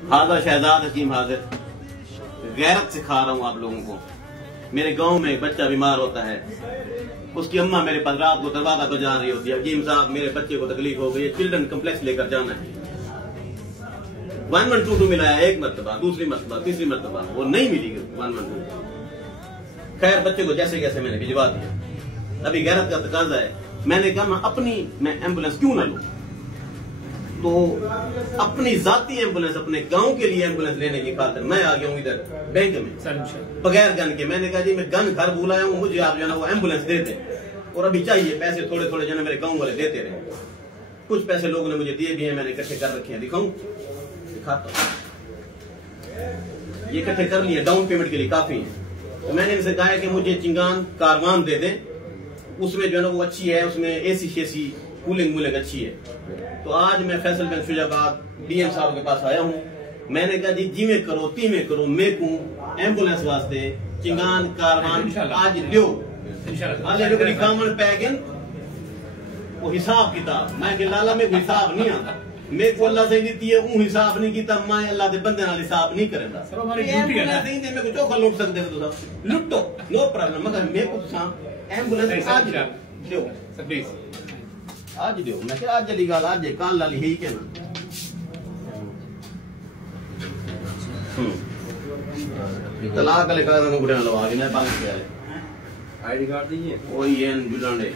हाजा शहजाद हकीम हाजिर, गैरत सिखा रहा हूँ आप लोगों को। मेरे गांव में एक बच्चा बीमार होता है, उसकी अम्मा मेरे पास रात को दरवाजा बजा रही होती है, हकीम साहब मेरे बच्चे को तकलीफ हो गई है, चिल्ड्रन कम्प्लेक्स लेकर जाना है। 112 मिलाया, एक मरतबा, दूसरी मरतबा, तीसरी मरतबा, वो नहीं मिली 112। खैर बच्चे को जैसे कैसे मैंने भिजवा दिया। अभी गैरत का तकाजा है, मैंने कहा मैं एम्बुलेंस क्यों ना लूं, तो अपनी जाती एम्बुलेंस, अपने गांव के लिए एम्बुलेंस लेने की खातिर मैं आ गया हूँ इधर बैंक में बगैर गन के। मैंने कहा जी मैं गन घर भूल आया हूँ, मुझे आप जो है ना वो एम्बुलेंस दे दे, और अभी चाहिए पैसे थोड़े थोड़े जो है मेरे गांव वाले देते रहे। कुछ पैसे लोगों ने मुझे दिए भी हैं, मैंने इकट्ठे कर रखे हैं, दिखाऊं, दिखाता हूं। ये इकट्ठे कर लिए, डाउन पेमेंट के लिए काफी है। तो मैंने इनसे कहा कि मुझे चिंगान कारवान दे दे, उसमें जो है ना वो अच्छी है, उसमें एसी शेसी कूलिंग वूलिंग अच्छी है। तो आज मैं फैसल बैंक शुजाबाद डीएम साहब के पास आया हूँ। मैंने कहा जी जिमे करो तीमे करो, मैं को एम्बुलेंस वास्ते चिंगान कारवान आज लियो लिखावन पैगन वो हिसाब किताब। मैं के लाला में कोई हिसाब नहीं आता, मेरे को अल्लाह से दी है ऊ हिसाब नहीं किया, मैं अल्लाह के बंदे नाल हिसाब नहीं करेंदा। सर हमारी ड्यूटी है ना, नहीं मेरे को चोखा लूट सकते हो तो लुटो, नो प्रॉब्लम, मगर मेरे को एम्बुलेंस आज दियो सर प्लीज, आज दियो। मैं आज जली गाल आज कान लाली ही के ना तलाक वाले कागज में बुढ़े लगा के मैं पास किया है। आईडी कार्ड दीजिए, वही है जुड़ाने